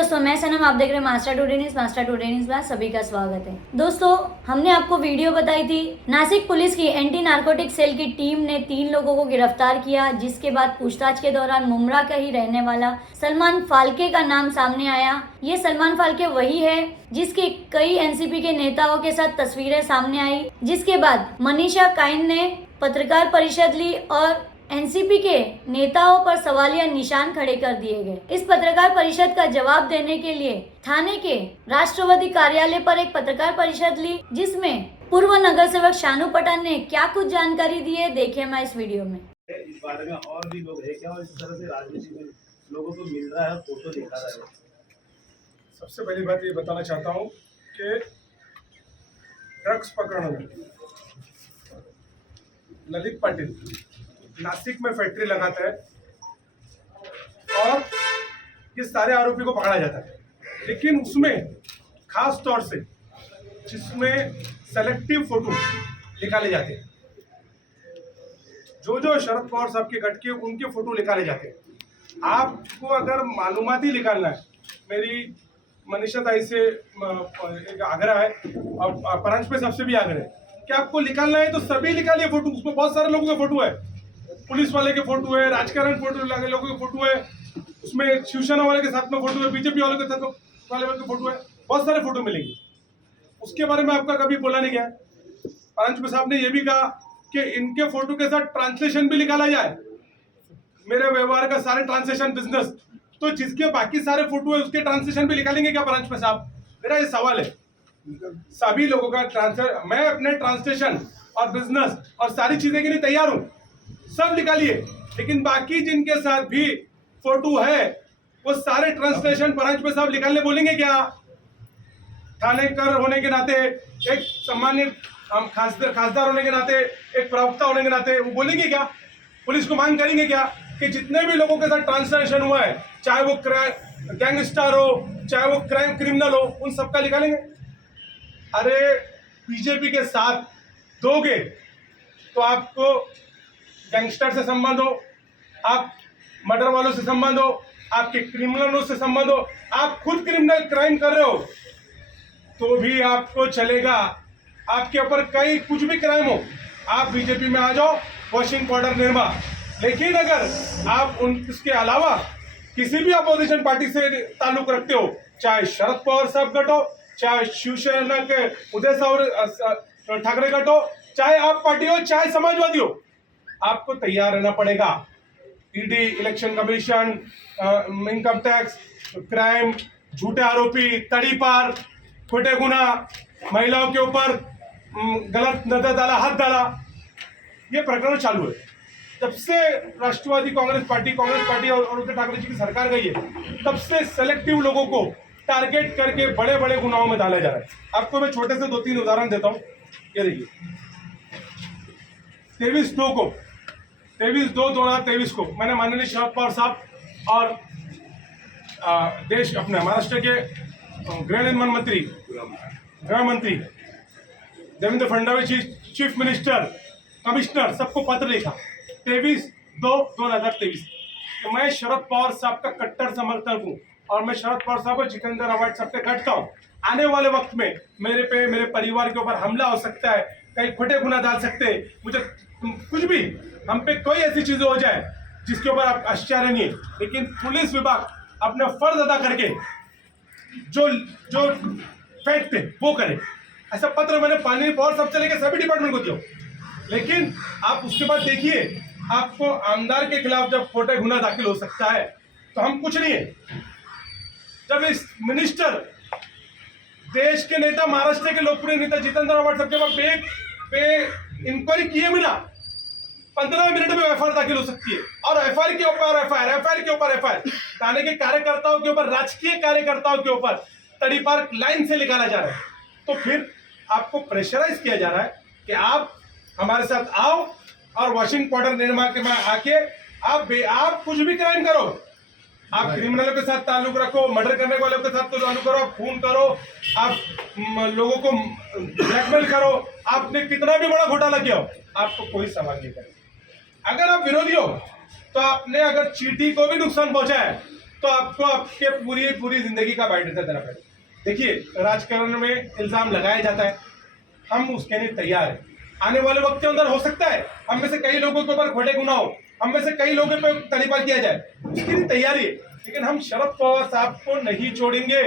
दोस्तों, मैं सनम, आप देख रहे हैं मास्टर टुडे न्यूज़ में सभी का स्वागत है। दोस्तों, हमने आपको वीडियो बताई थी, नासिक पुलिस की एंटी नारकोटिक सेल की टीम ने 3 लोगों को गिरफ्तार किया, जिसके बाद पूछताछ के दौरान मुमरा का ही रहने वाला सलमान फाल्के का नाम सामने आया। ये सलमान फाल्के वही है जिसके कई एनसीपी के नेताओं के साथ तस्वीरें सामने आई, जिसके बाद मनीषा काइन ने पत्रकार परिषद ली और एनसीपी के नेताओं पर सवालिया निशान खड़े कर दिए गए। इस पत्रकार परिषद का जवाब देने के लिए थाने के राष्ट्रवादी कार्यालय पर एक पत्रकार परिषद ली, जिसमें पूर्व नगर सेवक शानू पठान ने क्या कुछ जानकारी दी है, देखिए मैं इस वीडियो में। इस बारे में और भी लोग हैं क्या, और इस तरह से राजनीति में लोगों को मिल रहा है, फोटो दिखा रहा है। सबसे पहली बात ये बताना चाहता हूँ कि ड्रग्स पकड़ने में ललित पाटिल नासिक में फैक्ट्री लगाता है और ये सारे आरोपी को पकड़ा जाता है, लेकिन उसमें खास तौर से जिसमें सेलेक्टिव फोटो निकाले जाते हैं, जो शरद पवार साहब के गठ के उनके फोटो निकाले जाते हैं। आपको अगर मालूमात ही निकालना है, मेरी मनीषा ताई से एक आग्रह है और परांश पे सबसे भी आग्रह है कि आपको निकालना है तो सभी निकालिए फोटो। उसमें बहुत सारे लोगों के फोटो है, पुलिस वाले के फोटो है, राजकारण फोटो लगे लोगों के फोटो है, उसमें शिवसेना वाले के साथ में फोटो है, बीजेपी वाले के साथ वाले के फोटो है, बहुत सारे फोटो मिलेंगे। उसके बारे में आपका कभी बोला नहीं गया। परांश साहब ने यह भी कहा कि इनके फोटो के साथ ट्रांसलेशन भी निकाला जाए, मेरे व्यवहार का सारे ट्रांसलेशन बिजनेस, तो जिसके बाकी सारे फोटो है उसके ट्रांसलेशन भी निकालेंगे क्या परांश साहब? मेरा ये सवाल है। सभी लोगों का ट्रांसलेशन, मैं अपने ट्रांसलेशन और बिजनेस और सारी चीजें के लिए तैयार हूं, सब निकालिए, लेकिन बाकी जिनके साथ भी फोटो है वो सारे ट्रांसलेशन परांश साहब निकालने बोलेंगे क्या? थानेकर होने के नाते, एक सामान्य हम खासदार होने के नाते, एक प्रवक्ता होने के नाते वो बोलेंगे क्या? पुलिस को मांग करेंगे क्या कि जितने भी लोगों के साथ ट्रांसलेशन हुआ है, चाहे वो गैंगस्टर हो, चाहे वो क्राइम क्रिमिनल हो, उन सबका निकालेंगे? अरे बीजेपी के साथ दोगे तो आपको गैंगस्टर से संबंध हो, आप मर्डर वालों से संबंध हो, आपके क्रिमिनलों से संबंध हो, आप खुद क्रिमिनल क्राइम कर रहे हो तो भी आपको चलेगा। आपके ऊपर कई कुछ भी क्राइम हो, आप बीजेपी में आ जाओ, वॉशिंग पाउडर निर्मा। लेकिन अगर आप इसके अलावा किसी भी अपोजिशन पार्टी से ताल्लुक रखते हो, चाहे शरद पवार साहब गठ हो, चाहे शिवसेना के उदय ठाकरे गठ हो, चाहे आप पार्टी हो, चाहे समाजवादी हो, आपको तैयार रहना पड़ेगा। ED, election commission, income tax, crime, झूठे आरोपी, तड़ीपार, खोटे गुना, महिलाओं के ऊपर गलत नजर डाला, हाथ डाला, ये प्रकरण चालू है। जब से राष्ट्रवादी कांग्रेस पार्टी और उद्धव ठाकरे जी की सरकार गई है, तब से सेलेक्टिव लोगों को टारगेट करके बड़े बड़े गुनाहों में डाला जा रहा है। आपको मैं छोटे से 2-3 उदाहरण देता हूँ। ये देखिए, 23/2/2023 को मैंने माननीय शरद पवार साहब और देश अपने महाराष्ट्र के गृह मंत्री देवेंद्र फडणवीस जी, चीफ मिनिस्टर, कमिश्नर, सबको पत्र लिखा 23/2/2023 कि मैं शरद पवार साहब का कट्टर समर्थक हूँ और मैं शरद पवार साहब को जितेंद्र अवार्ड सबसे घटता हूँ। आने वाले वक्त में मेरे परिवार के ऊपर हमला हो सकता है, कहीं खोटे गुना डाल सकते हैं, मुझे कुछ भी हम पे कोई ऐसी चीजें हो जाए जिसके ऊपर आप आश्चर्य नहीं है, लेकिन पुलिस विभाग अपना फर्ज अदा करके जो फैक्ट है वो करे। ऐसा पत्र मैंने पानी पवार साहब से लेकर सभी डिपार्टमेंट को दिया, लेकिन आप उसके बाद देखिए, आपको आमदार के खिलाफ जब खोटे गुना दाखिल हो सकता है तो हम कुछ नहीं है। जब इस मिनिस्टर, देश के नेता, महाराष्ट्र के लोकप्रिय नेता जितेंद्र अवार्ड सबके पास पे इंक्वायरी किए बिना 15 मिनट में एफआईआर दाखिल हो सकती है, और एफआईआर के ऊपर एफआईआर थाने के कार्यकर्ताओं के ऊपर, राजकीय कार्यकर्ताओं के ऊपर तड़ीपार लाइन से निकाला जा रहा है। तो फिर आपको प्रेशराइज किया जा रहा है कि आप हमारे साथ आओ और वॉशिंग पाउडर निर्मा के में आके आप कुछ भी क्राइम करो, आप क्रिमिनलों के साथ ताल्लुक रखो, मर्डर करने वालों के साथ ताल्लुक करो, आप खून करो, आप लोगों को ब्लैकमेल करो, आपने कितना भी बड़ा घोटाला किया हो, आपको कोई सवाल नहीं करेगा। अगर आप विरोधी हो तो आपने अगर चीटी को भी नुकसान पहुंचाया है तो आपको आपके पूरी जिंदगी का बायोडेटा देना पड़ेगा। देखिए, राजकारण में इल्जाम लगाया जाता है, हम उसके लिए तैयार हैं। आने वाले वक्त के अंदर हो सकता है हम में से कई लोगों के ऊपर खोटे गुनाह हो, हम में से कई लोगों पे तरीका किया जाए, उसके लिए तैयारी है। लेकिन हम शरद पवार साहब को नहीं छोड़ेंगे।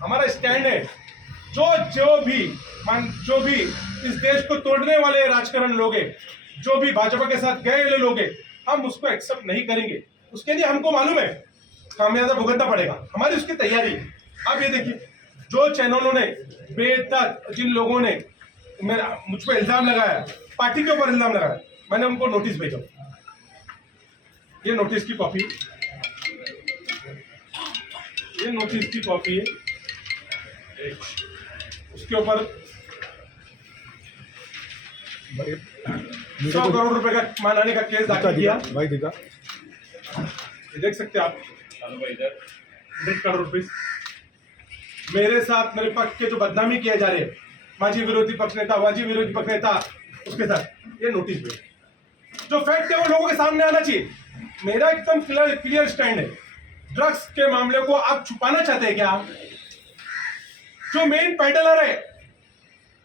हमारा स्टैंड है, जो भी इस देश को तोड़ने वाले राजकारण लोग हैं, जो भी भाजपा के साथ गए वाले लोग हैं, हम उसको एक्सेप्ट नहीं करेंगे। उसके लिए हमको मालूम है खामियाजा भुगतना पड़ेगा, हमारी उसकी तैयारी है। अब ये देखिए, जो चैनलों ने बेतक जिन लोगों ने मुझ पर इल्जाम लगाया, पार्टी के ऊपर इल्जाम लगाया, मैंने उनको नोटिस भेजा। ये नोटिस की कॉपी, ये नोटिस की कॉपी है, उसके ऊपर 100 करोड़ रुपए का मानहानि का केस दाखिल किया। भाई दिखा, ये देख सकते हैं आप, 100 करोड़ रुपए मेरे साथ, मेरे पक्ष के जो बदनामी किए जा रहे हैं, माजी विरोधी पक्ष नेता, उसके साथ ये नोटिस भेज। जो फैक्ट है वो लोगों के सामने आना चाहिए। मेरा एकदम क्लियर स्टैंड है। ड्रग्स के मामले को आप छुपाना चाहते हैं क्या? जो मेन पेडलर है,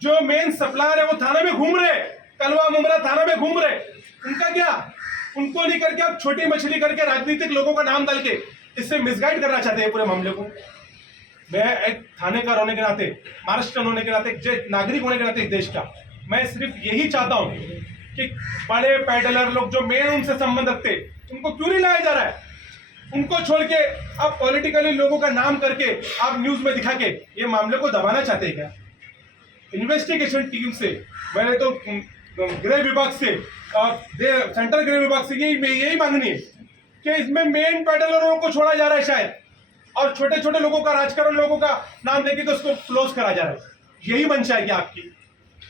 जो मेन सप्लायर है, वो थाना में घूम रहे, कलवा मुमरा थाना में घूम रहे, उनका क्या? उनको नहीं करके आप छोटी मछली करके राजनीतिक लोगों का नाम डाल के इससे मिसगाइड करना चाहते हैं पूरे मामले को। मैं एक थाने का होने के नाते, महाराष्ट्र होने के नाते, एक नागरिक होने के नाते इस देश का, मैं सिर्फ यही चाहता हूं कि बड़े पैडलर लोग जो मेन उनसे संबंध रखते, उनको क्यों नहीं लाया जा रहा है? उनको छोड़ के आप पॉलिटिकली लोगों का नाम करके आप न्यूज में दिखा के ये मामले को दबाना चाहते हैं क्या? इन्वेस्टिगेशन टीम से, मैंने तो गृह विभाग से और सेंट्रल गृह विभाग से यही मांगनी है कि इसमें मेन पैडलरों को छोड़ा जा रहा है शायद, और छोटे छोटे लोगों का, राजकारण लोगों का नाम लेके तो उसको क्लोज करा जा रहा है। यही मंशा है क्या आपकी?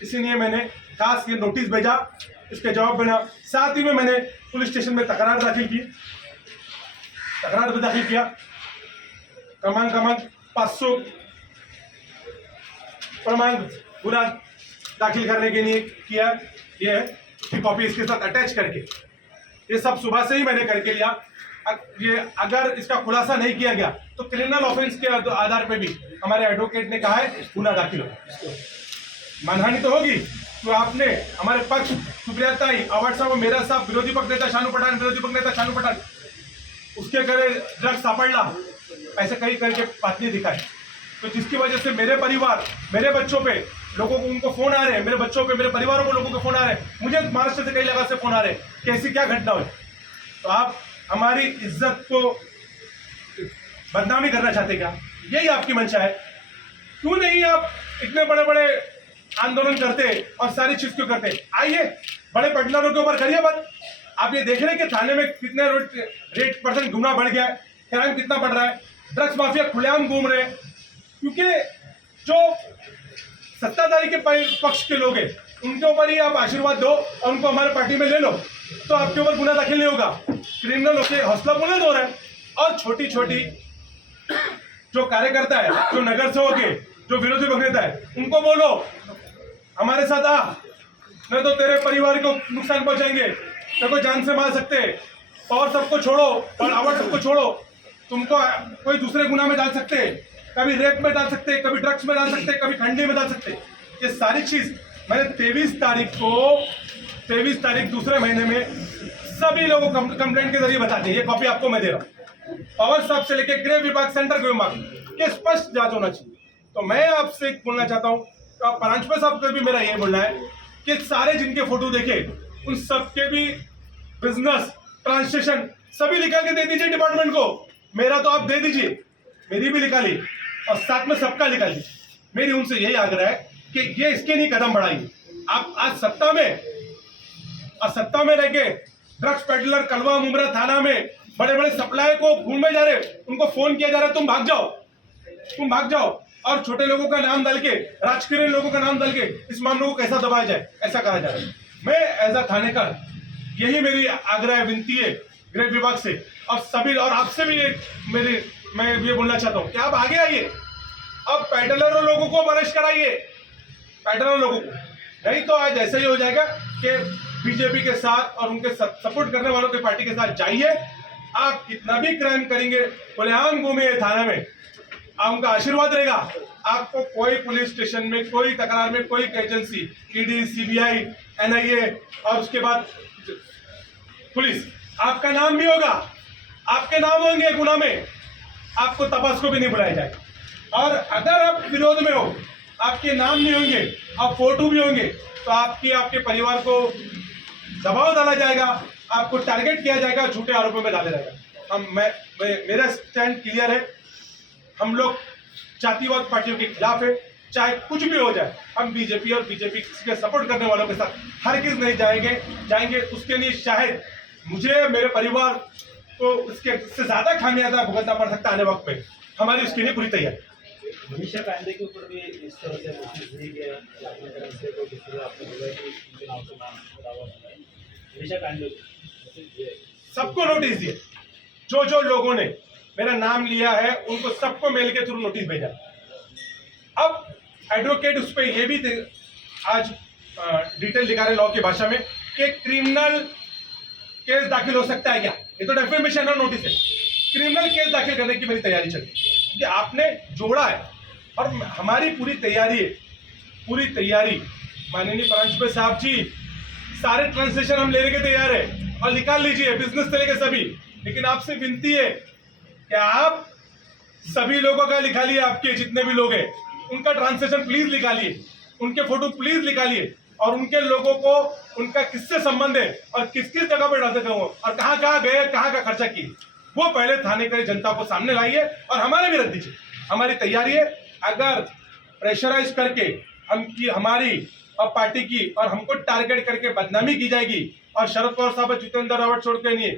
इसीलिए मैंने खास ये नोटिस भेजा, इसके जवाब बना। साथ ही में मैंने पुलिस स्टेशन में तकरार भी दाखिल किया। क्रमांक 500 प्रमाण पूरा दाखिल करने के लिए किया। ये है उसकी कॉपी इसके साथ अटैच करके, ये सब सुबह से ही मैंने करके लिया। ये अगर इसका खुलासा नहीं किया गया तो क्रिमिनल ऑफेंस के आधार पे भी हमारे एडवोकेट ने कहा है गुना दाखिल हो। मानहानि तो होगी, तो आपने हमारे पक्ष सुप्रिया ताई, अवार्ड साहब, मेरा साहब, विरोधी पक्ष नेता शानू पठान, उसके करे ड्रग्स सापड़ला, ऐसे कई करके बातें दिखाए, तो जिसकी वजह से मेरे परिवार, मेरे बच्चों पे लोगों को, उनको फोन आ रहे हैं, मेरे बच्चों पे, मेरे परिवारों को लोगों को फोन आ रहे हैं, मुझे महाराष्ट्र से कई जगह से फोन आ रहे हैं कि ऐसी क्या घटना हुई। तो आप हमारी इज्जत को बदनामी करना चाहते क्या? यही आपकी मंशा है? क्यों नहीं आप इतने बड़े बड़े आंदोलन करते और सारी चीज क्यों करते? आइए, बड़े पेडलरों के ऊपर करिए बात। आप ये देख रहे हैं कि थाने में कितने रेट परसेंट गुना बढ़ गया है, क्राइम कितना बढ़ रहा है, ड्रग्स माफिया खुलेआम घूम रहे हैं। क्योंकि जो सत्ताधारी के पक्ष के लोग हैं, उनके ऊपर ही आप आशीर्वाद दो और उनको हमारे पार्टी में ले लो, तो आपके ऊपर गुना दाखिल नहीं होगा। क्रिमिनल होके हौसला बुलंद हो रहा है। और छोटी छोटी जो कार्यकर्ता है, जो नगर सेवक है, जो विरोधी पक्ष नेता है, उनको बोलो हमारे साथ आ, नहीं तो तेरे परिवार को नुकसान पहुंचाएंगे, तेरे को जान से मार सकते हैं। और सबको छोड़ो और अवार्ड सबको छोड़ो, तुमको कोई दूसरे गुना में डाल सकते हैं, कभी रेप में डाल सकते हैं, कभी ड्रग्स में डाल सकते हैं, कभी खंडनी में डाल सकते हैं। ये सारी चीज मैंने 23 तारीख दूसरे महीने में सभी लोगों को कंप्लेंट के जरिए बताते हैं। ये कॉपी आपको मैं दे रहा हूँ। पवार साहब से लेकर गृह विभाग, सेंट्रल गृह विभाग के स्पष्ट जांच होना चाहिए। तो मैं आपसे बोलना चाहता हूँ, तो आप परांजपे साहब को भी मेरा ये बोलना है कि सारे जिनके फोटो देखे उन सबके भी बिजनेस ट्रांसलेशन सभी निकाल के दे दीजिए डिपार्टमेंट को। मेरा तो आप दे दीजिए, मेरी भी निकालिए और साथ में सबका निकाल दीजिए। मेरी उनसे यही आग्रह है कि ये इसके लिए कदम बढ़ाइए। आप आज सत्ता में रह के ड्रग्स पेडलर कलवा मुमरा थाना में बड़े बड़े सप्लाई को घूमे जा रहे, उनको फोन किया जा रहा है तुम भाग जाओ और छोटे लोगों का नाम डाल के, राजकीय लोगों का नाम डाल के इस मामले को कैसा दबाया जाए, ऐसा कहा जा रहा है। मैं एज अ थानेदार यही मेरी आग्रह विनती है गृह विभाग से और सभी, और आपसे भी मैं ये बोलना चाहता हूँ कि आप आगे आइए, अब पैडलर लोगों को अरेस्ट कराइए, पैडलर लोगों को। नहीं तो आज ऐसा ही हो जाएगा कि बीजेपी के साथ और उनके सपोर्ट करने वालों के पार्टी के साथ जाइए आप कितना भी क्राइम करेंगे, खुलेआम घूमिए थाना में, उनका आशीर्वाद रहेगा। आपको कोई पुलिस स्टेशन में, कोई तकरार में, कोई एजेंसी, ईडी, सीबीआई, एनआईए और उसके बाद पुलिस, आपका नाम भी होगा, आपके नाम होंगे गुना में, आपको तपास को भी नहीं बुलाया जाएगा। और अगर आप विरोध में हो, आपके नाम नहीं होंगे और फोटो भी होंगे, तो आपके परिवार को दबाव डाला जाएगा, आपको टारगेट किया जाएगा, झूठे आरोपों में डाला जाएगा। मेरा स्टैंड क्लियर है। हम लोग जातिवाद पार्टियों के खिलाफ है, चाहे कुछ भी हो जाए। हम बीजेपी और बीजेपी के सपोर्ट करने वालों के साथ हरगिज़ नहीं जाएंगे। उसके लिए शायद मुझे, मेरे परिवार को इससे ज्यादा खामियाजा भुगतना पड़ सकता है आने वक्त में। हमारी उसके लिए पूरी तैयारी। मनीषा कांडे के ऊपर भी इस तरह से नोटिस दी गया अपने तरफ से, तो किसी आपने बोला कि उनके नाम से नाम बराबर है। मनीषा कांडे सबको नोटिस दिए, जो लोगों ने मेरा नाम लिया है उनको सबको मेल के थ्रू नोटिस भेजा। अब एडवोकेट उस पर यह भी आज डिटेल दिखा रहे लॉ की भाषा में कि क्रिमिनल केस दाखिल हो सकता है क्या। ये तो डेफेमेशन और नोटिस है। क्रिमिनल केस दाखिल करने की मेरी तैयारी चल रही है, क्योंकि आपने जोड़ा है और हमारी पूरी तैयारी माननीय प्रांशुपाल साहब जी, सारे ट्रांसलेशन हम लेने के तैयार है और निकाल लीजिए, बिजनेस से लेके सभी। लेकिन आपसे विनती है कि आप सभी लोगों का निकालिए, आपके जितने भी लोग हैं उनका ट्रांसलेशन प्लीज निकालिए, उनके फोटो प्लीज निकालिए और उनके लोगों को उनका किससे संबंध है और किस किस जगह पर डालते गए और कहाँ कहाँ गए, कहाँ का खर्चा किए, वो पहले थाने के जनता को सामने लाइए और हमारे भी रख दीजिए। हमारी तैयारी है। अगर प्रेशराइज करके हमारी और पार्टी की और हमको टारगेट करके बदनामी की जाएगी और शरद पवार साहब जितेंद्र रावत छोड़ के नहीं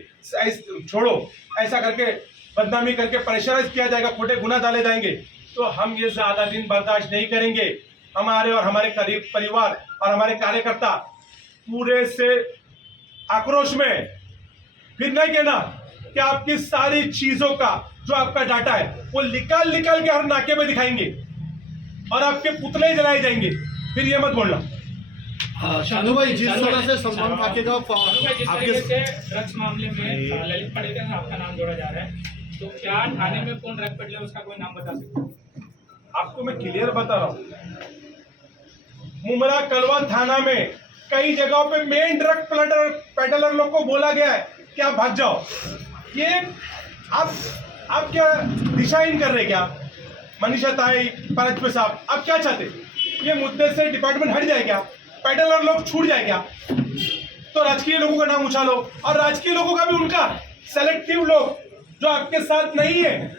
छोड़ो ऐसा करके बदनामी करके प्रेशराइज किया जाएगा, खोटे गुना डाले जाएंगे, तो हम ये ज्यादा दिन बर्दाश्त नहीं करेंगे। हमारे और हमारे करीब परिवार और हमारे कार्यकर्ता पूरे से आक्रोश में फिर नहीं कहना कि आपकी सारी चीजों का जो आपका डाटा है वो निकाल के हर नाके में दिखाएंगे और आपके पुतले जलाए जाएंगे। फिर ये मत बोलना। शानू भाई, जिस तरह से सलमान खान का आपके ड्रग्स मामले में ललित पाडेकर आपका नाम जोड़ा जा रहा है, तो क्या थाने में कौन ड्रग पेडलर उसका कोई नाम बता सकते हैं? आपको मैं क्लियर बता रहा हूँ, मुमरा कलवा थाना में कई जगहों पे मेन ड्रग पेडलर लोग को बोला गया है कि आप भाग जाओ। ये आप क्या दिशाहीन कर रहे क्या? मनीषा ताई, प्रांशुपाल साहब, आप क्या चाहते? ये मुद्दे से डिपार्टमेंट हट जाए क्या? पेडलर लोग छूट जाए क्या? तो राजकीय लोगों का नाम उछालो और राजकीय लोगों का भी उनका सेलेक्टिव लोग जो आपके साथ नहीं है,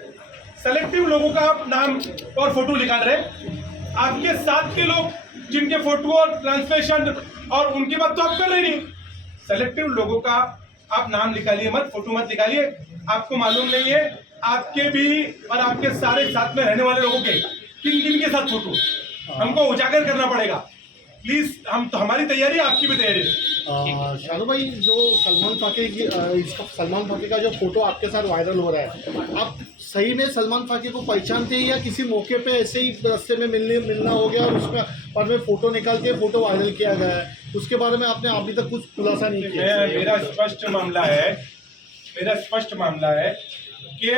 सेलेक्टिव लोगों का आप नाम और फोटो निकाल रहे। आपके साथ के लोग जिनके फोटो और ट्रांसलेशन और उनकी बात तो आप कर रहे नहीं। सेलेक्टिव लोगों का आप नाम निकालिए मत, फोटो मत निकालिए। आपको मालूम नहीं है आपके भी और आपके सारे साथ में रहने वाले लोगों के किन किन के साथ फोटो हमको उजागर करना पड़ेगा। प्लीज, हम तो हमारी तैयारी है, आपकी भी तैयारी है। शानू भाई, जो सलमान फाके का जो फोटो आपके साथ वायरल हो रहा है, आप सही में सलमान फाके को पहचानते हैं या किसी मौके पे ऐसे ही रास्ते में मिलना हो गया और उसका बाद में फोटो निकाल के फोटो वायरल किया गया है? उसके बारे में आपने अभी तक कुछ खुलासा नहीं किया? मेरा स्पष्ट मामला है कि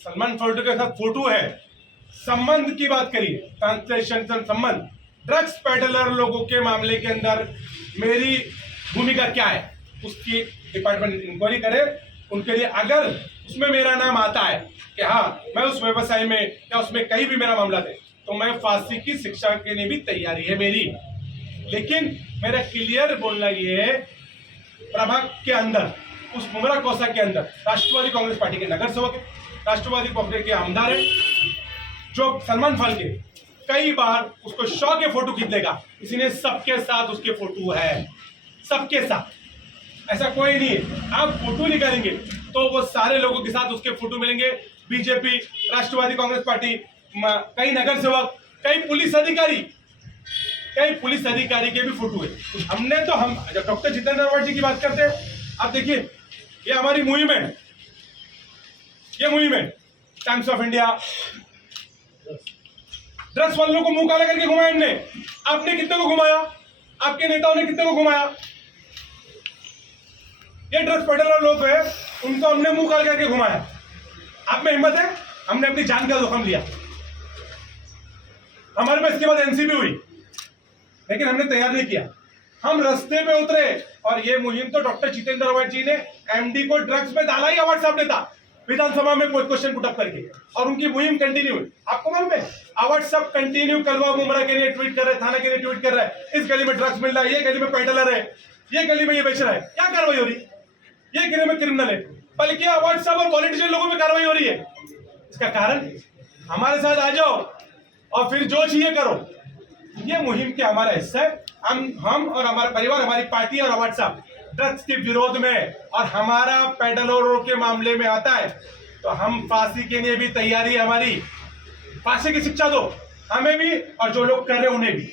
सलमान फाके के साथ फोटो है। संबंध की बात करिए, ट्रांसलेशन संबंध, ड्रग्स पेडलर लोगों के मामले के अंदर मेरी भूमिका क्या है उसकी डिपार्टमेंट इंक्वायरी करे। उनके लिए अगर उसमें मेरा नाम आता है कि हाँ मैं उस व्यवसाय में या उसमें कहीं भी मेरा मामला दे, तो मैं फांसी की शिक्षा के लिए भी तैयारी है मेरी। लेकिन मेरा क्लियर बोलना ये है, प्रभाग के अंदर, उस मुमरा कोसा के अंदर राष्ट्रवादी कांग्रेस पार्टी के नगर सेवक है, राष्ट्रवादी कांग्रेस के आमदार है, जो सलमान फाके कई बार उसको शौ के फोटो खींच देगा, इसलिए सबके साथ उसके फोटो है, सबके साथ, ऐसा कोई नहीं है। आप फोटो निकालेंगे तो वो सारे लोगों के साथ उसके फोटो मिलेंगे। बीजेपी, राष्ट्रवादी कांग्रेस पार्टी, कई नगर सेवक, कई पुलिस अधिकारी के भी फोटो है। हमने तो हम जब डॉक्टर जितेंद्र रावत जी की बात करते हैं, आप देखिए ये हमारी मुहिम है, ये मुहिम है टाइम्स ऑफ इंडिया। ड्रग्स वालों को मुंह काला करके घुमाया हमने। आपने कितने को घुमाया? आपके नेताओं ने कितने को घुमाया? ये ड्रग्स पेडलर लोग हैं, उनको हमने मुंह काल करके घुमाया। आप में हिम्मत है? हमने अपनी जान का जोखिम लिया। हमारे में इसके बाद एनसीबी हुई, लेकिन हमने तैयार नहीं किया। हम रास्ते पे उतरे और ये मुहिम तो डॉक्टर जितेंद्र अवार्ड जी ने एमडी को ड्रग्स में डाला ही अवार्ड साहब ने था, विधानसभा में क्वेश्चन पुटअप करके, और उनकी मुहिम कंटिन्यू हुई। आपको मालूम है अवार्ड साहब कंटिन्यू कलवा मुमरा के लिए ट्वीट कर रहे, थाना के लिए ट्वीट कर रहे हैं, इस गली में ड्रग्स मिल रहा है, ये गली में पेडलर है, ये गली में ये बेच रहा है। क्या कार्रवाई हो रही? ये गली में क्रिमिनल है, बल्कि अवार्ड साहब और पॉलिटिशियन लोगों में कार्रवाई हो रही है। इसका कारण हमारे साथ आ जाओ और फिर जो चाहिए करो। ये मुहिम के हमारा हिस्सा है। हम और हमारा परिवार, हमारी पार्टी और अवार्ड साहब ड्रग्स के विरोध में, और हमारा पेडलरों के मामले में आता है तो हम फांसी के लिए भी तैयारी है हमारी। फांसी की शिक्षा दो हमें भी और जो लोग कर रहे हैं उन्हें भी।